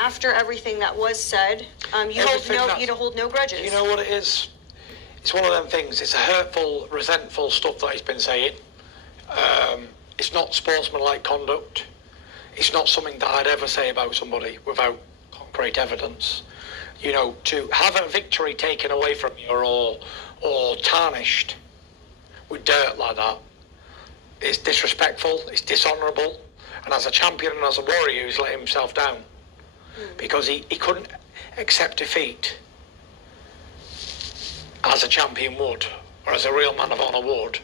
after everything that was said, you hold no grudges. You know what it is? It's one of them things. It's a hurtful, resentful stuff that he's been saying. It's not sportsmanlike conduct. It's not something that I'd ever say about somebody without concrete evidence. You know, to have a victory taken away from you or tarnished with dirt like that is disrespectful, it's dishonourable, and as a champion and as a warrior, he's let himself down because he couldn't accept defeat as a champion would, or as a real man of honour would.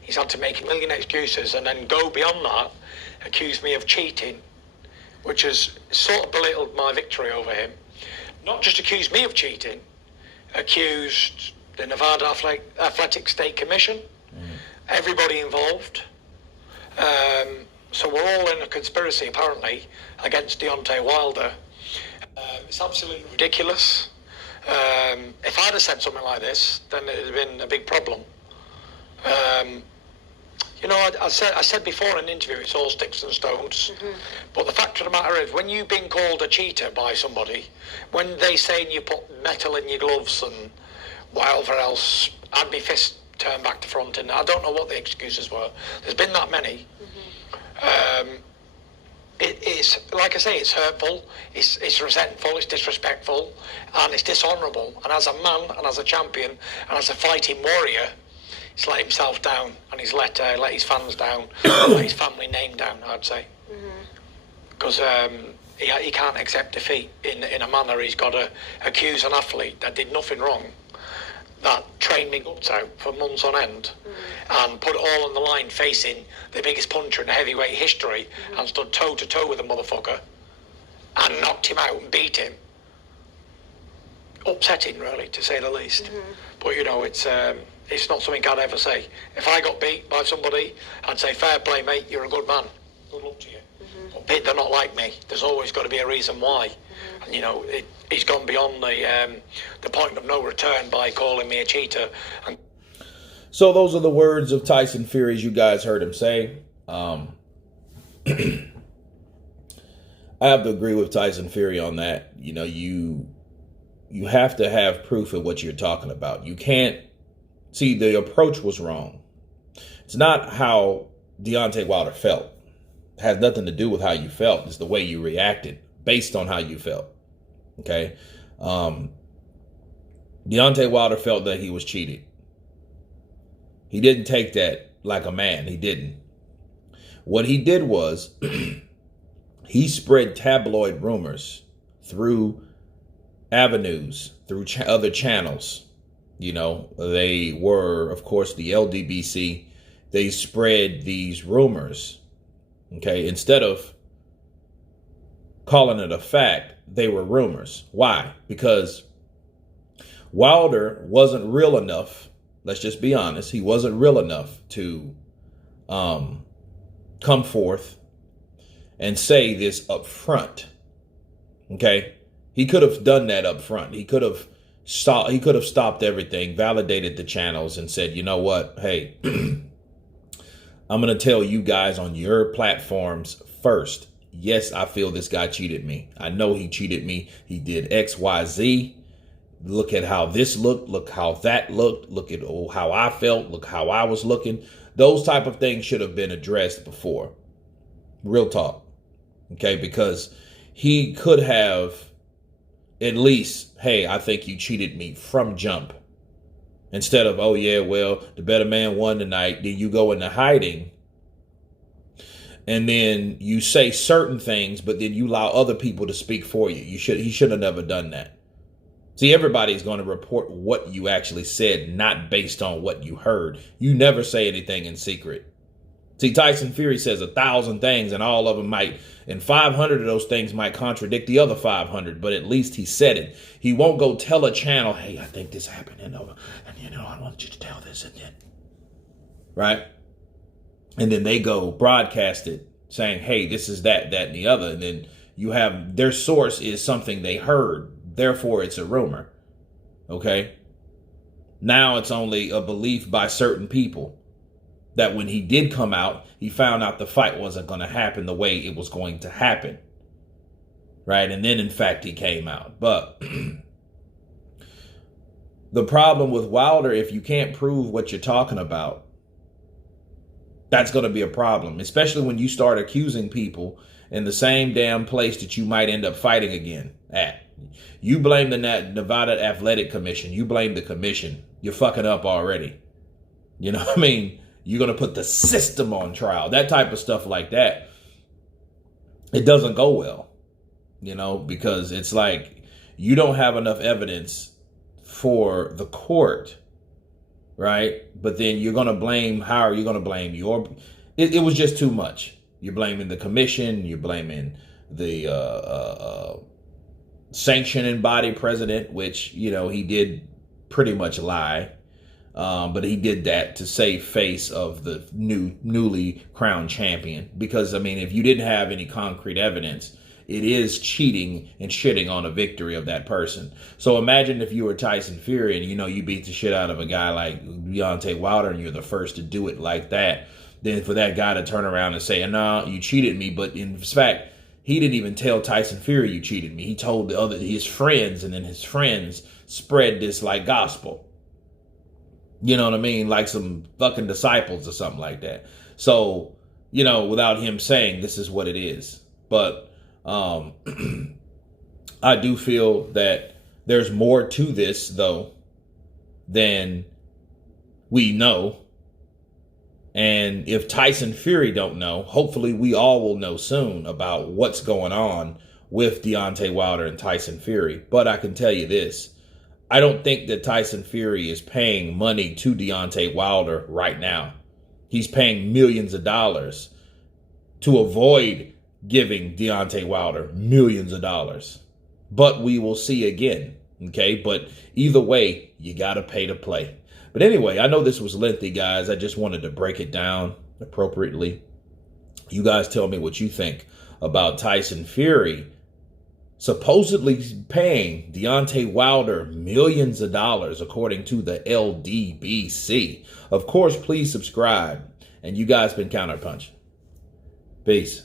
He's had to make a million excuses and then go beyond that, accuse me of cheating, which has sort of belittled my victory over him. Not just accused me of cheating, accused the Nevada Athletic State Commission, everybody involved. So we're all in a conspiracy, apparently, against Deontay Wilder. It's absolutely ridiculous. If I'd have said something like this, then it would have been a big problem. You know, I said before in an interview, it's all sticks and stones. But the fact of the matter is, when you've been called a cheater by somebody, when they say you put metal in your gloves and whatever else, had my fist turned back to front, and I don't know what the excuses were. There's been that many. It's, like I say, it's hurtful, it's resentful, it's disrespectful, and it's dishonourable. And as a man, and as a champion, and as a fighting warrior, he's let himself down, and he's let his fans down, let his family name down, I'd say. Because he can't accept defeat in a manner. He's got to accuse an athlete that did nothing wrong, that trained me guts out for months on end, and put it all on the line facing the biggest puncher in heavyweight history, and stood toe to toe with the motherfucker, and knocked him out and beat him. Upsetting, really, to say the least. But you know, it's not something I'd ever say. If I got beat by somebody, I'd say, fair play, mate, you're a good man. Good luck to you. But they're not like me. There's always got to be a reason why. And you know, he's gone beyond the point of no return by calling me a cheater. So those are the words of Tyson Fury, as you guys heard him say. I have to agree with Tyson Fury on that. You know, you have to have proof of what you're talking about. You can't see, the approach was wrong. It's not how Deontay Wilder felt. It has nothing to do with how you felt. It's the way you reacted based on how you felt. Okay. Deontay Wilder felt that he was cheated. He didn't take that like a man. He didn't. What he did was he spread tabloid rumors through avenues, through other channels. You know, they were, of course, the LDBC. They spread these rumors. Okay, instead of calling it a fact, they were rumors. Why? Because Wilder wasn't real enough. Let's just be honest. He wasn't real enough to come forth and say this up front. Okay, he could have done that up front. He could have stopped everything, validated the channels, and said, you know what? Hey, I'm going to tell you guys on your platforms first. Yes, I feel this guy cheated me. I know he cheated me. He did X, Y, Z. Look at how this looked. Look how that looked. Look at how I felt. Look how I was looking. Those type of things should have been addressed before. Real talk. Okay, because he could have at least, hey, I think you cheated me from jump. Instead of, oh yeah, well, the better man won tonight. Then you go into hiding. And then you say certain things, but then you allow other people to speak for you. He should have never done that. See, everybody's going to report what you actually said, not based on what you heard. You never say anything in secret. See, Tyson Fury says 1,000 things, and all of them might, and 500 of those things might contradict the other 500, but at least he said it. He won't go tell a channel, hey, I think this happened, and you know, I want you to tell this, and then, right? And then they go broadcast it saying, hey, this is that, and the other. And then you have their source is something they heard. Therefore, it's a rumor. Okay. Now it's only a belief by certain people that when he did come out, he found out the fight wasn't going to happen the way it was going to happen. right? And then, in fact, he came out. But the problem with Wilder, if you can't prove what you're talking about, that's going to be a problem, especially when you start accusing people in the same damn place that you might end up fighting again at. You blame the Nevada Athletic Commission. You blame the commission. You're fucking up already. You know what I mean? You're going to put the system on trial. That type of stuff like that. It doesn't go well, you know, because it's like you don't have enough evidence for the court, right? But then you're going to blame, how are you going to blame it was just too much. You're blaming the commission. You're blaming the sanctioning body president, which, you know, he did pretty much lie. But he did that to save face of the newly crowned champion. Because, I mean, if you didn't have any concrete evidence, it is cheating and shitting on a victory of that person. So imagine if you were Tyson Fury and, you know, you beat the shit out of a guy like Deontay Wilder and you're the first to do it like that. Then for that guy to turn around and say, no, you cheated me. But in fact, he didn't even tell Tyson Fury you cheated me. He told his friends, and then his friends spread this like gospel. You know what I mean? Like some fucking disciples or something like that. So, you know, without him saying this is what it is. But I do feel that there's more to this, though, than we know. And if Tyson Fury don't know, hopefully we all will know soon about what's going on with Deontay Wilder and Tyson Fury. But I can tell you this. I don't think that Tyson Fury is paying money to Deontay Wilder right now. He's paying millions of dollars to avoid giving Deontay Wilder millions of dollars. But we will see again, okay? But either way, you got to pay to play. But anyway, I know this was lengthy, guys. I just wanted to break it down appropriately. You guys tell me what you think about Tyson Fury supposedly paying Deontay Wilder millions of dollars, according to the LDBC. Of course, please subscribe. And you guys been Counterpunch. Peace.